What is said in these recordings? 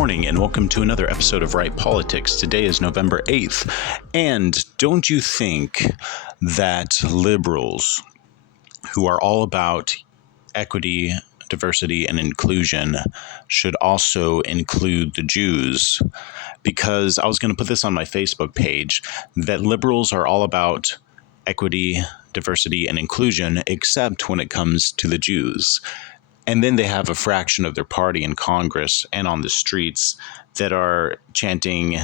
morning and welcome to another episode of Right Politics. Today is November 8th. And don't you think that liberals who are all about equity, diversity, and inclusion should also include the Jews? Because I was going to put this on my Facebook page, that liberals are all about equity, diversity, and inclusion, except when it comes to the Jews. And then they have a fraction of their party in Congress and on the streets that are chanting,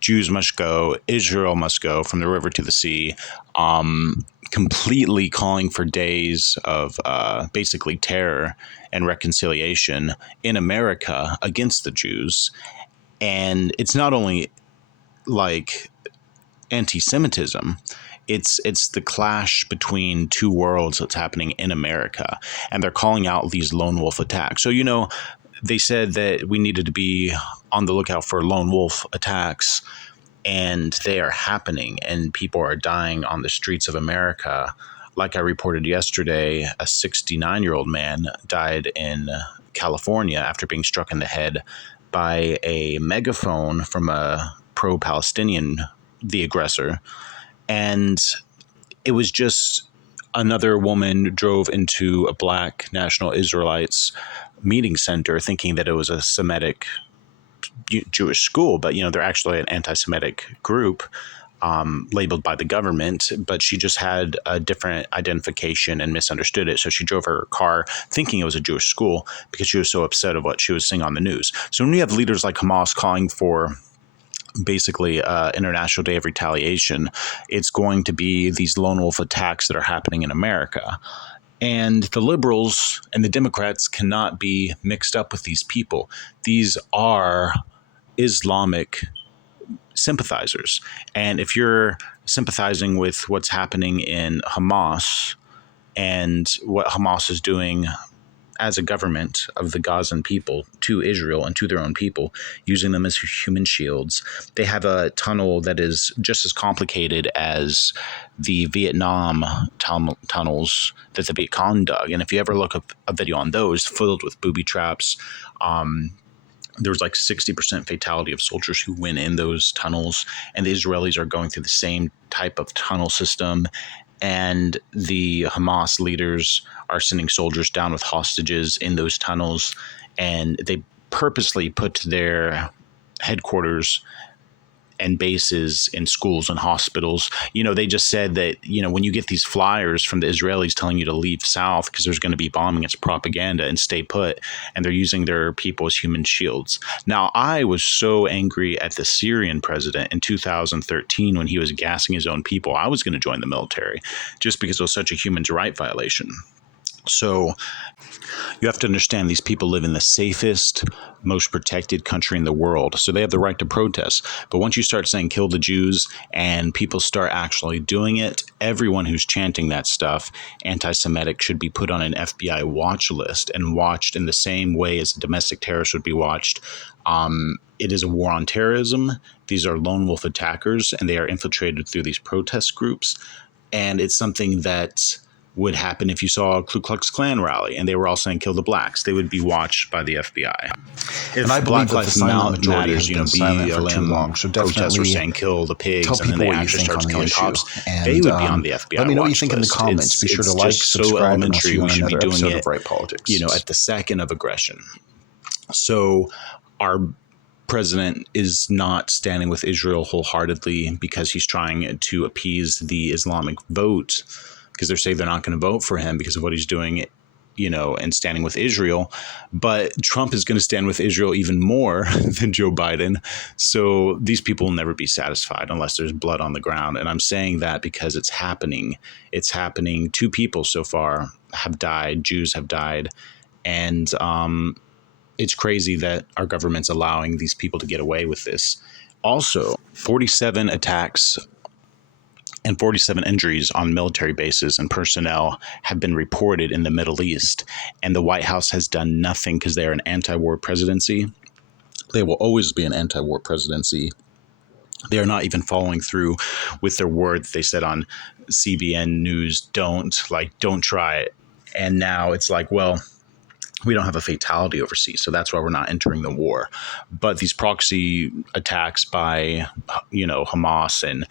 Jews must go, Israel must go, from the river to the sea, completely calling for days of basically terror and reconciliation in America against the Jews. And it's not only like anti-Semitism, it's the clash between two worlds that's happening in America, and they're calling out these lone wolf attacks. So, they said that we needed to be on the lookout for lone wolf attacks, and they are happening, and people are dying on the streets of America. Like I reported yesterday, a 69-year-old man died in California after being struck in the head by a megaphone from a pro-Palestinian, the aggressor. And it was just another woman drove into a black National Israelites meeting center thinking that it was a Semitic Jewish school, but they're actually an anti-Semitic group labeled by the government, but she just had a different identification and misunderstood it. So she drove her car thinking it was a Jewish school because she was so upset of what she was seeing on the news. So when we have leaders like Hamas calling for basically International Day of Retaliation, it's going to be these lone wolf attacks that are happening in America. And the liberals and the Democrats cannot be mixed up with these people. These are Islamic sympathizers. And if you're sympathizing with what's happening in Hamas and what Hamas is doing as a government of the Gazan people to Israel and to their own people, using them as human shields. They have a tunnel that is just as complicated as the Vietnam tunnels that the Viet Cong dug. And if you ever look up a video on those, filled with booby traps, there was like 60% fatality of soldiers who went in those tunnels. And the Israelis are going through the same type of tunnel system. And the Hamas leaders are sending soldiers down with hostages in those tunnels. And they purposely put their headquarters and bases in schools and hospitals. They just said that, when you get these flyers from the Israelis telling you to leave south because there's going to be bombing, it's propaganda, and stay put. And they're using their people as human shields. Now, I was so angry at the Syrian president in 2013 when he was gassing his own people. I was going to join the military just because it was such a human rights violation. So you have to understand these people live in the safest, most protected country in the world. So they have the right to protest. But once you start saying kill the Jews and people start actually doing it, everyone who's chanting that stuff, anti-Semitic, should be put on an FBI watch list and watched in the same way as a domestic terrorist would be watched. It is a war on terrorism. These are lone wolf attackers, and they are infiltrated through these protest groups. And it's something that would happen if you saw a Ku Klux Klan rally and they were all saying kill the blacks. They would be watched by the FBI. And I believe that the silent majority has been silent for too long. So protesters were saying kill the pigs, and then they actually started killing cops. They would be on the FBI. Let me know what you think in the list. comments. Be sure to like, subscribe, so elementary. and We should be doing it, Right Politics. at the second of aggression. So our president is not standing with Israel wholeheartedly because he's trying to appease the Islamic vote, because they're saying they're not going to vote for him because of what he's doing, and standing with Israel. But Trump is going to stand with Israel even more than Joe Biden. So these people will never be satisfied unless there's blood on the ground. And I'm saying that because it's happening. It's happening. 2 people so far have died. Jews have died. And it's crazy that our government's allowing these people to get away with this. Also, 47 attacks and 47 injuries on military bases and personnel have been reported in the Middle East. And the White House has done nothing because they are an anti-war presidency. They will always be an anti-war presidency. They are not even following through with their word that they said on CBN News, don't try it. And now it's like, well, we don't have a fatality overseas. So that's why we're not entering the war. But these proxy attacks by, Hamas and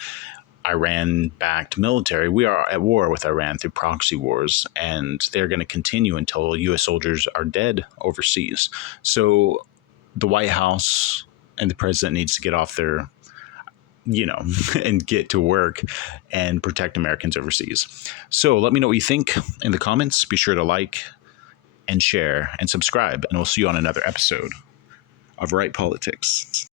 Iran-backed military, we are at war with Iran through proxy wars, and they're going to continue until U.S. soldiers are dead overseas. So the White House and the president needs to get off their, and get to work and protect Americans overseas. So let me know what you think in the comments. Be sure to like and share and subscribe, and we'll see you on another episode of Right Politics.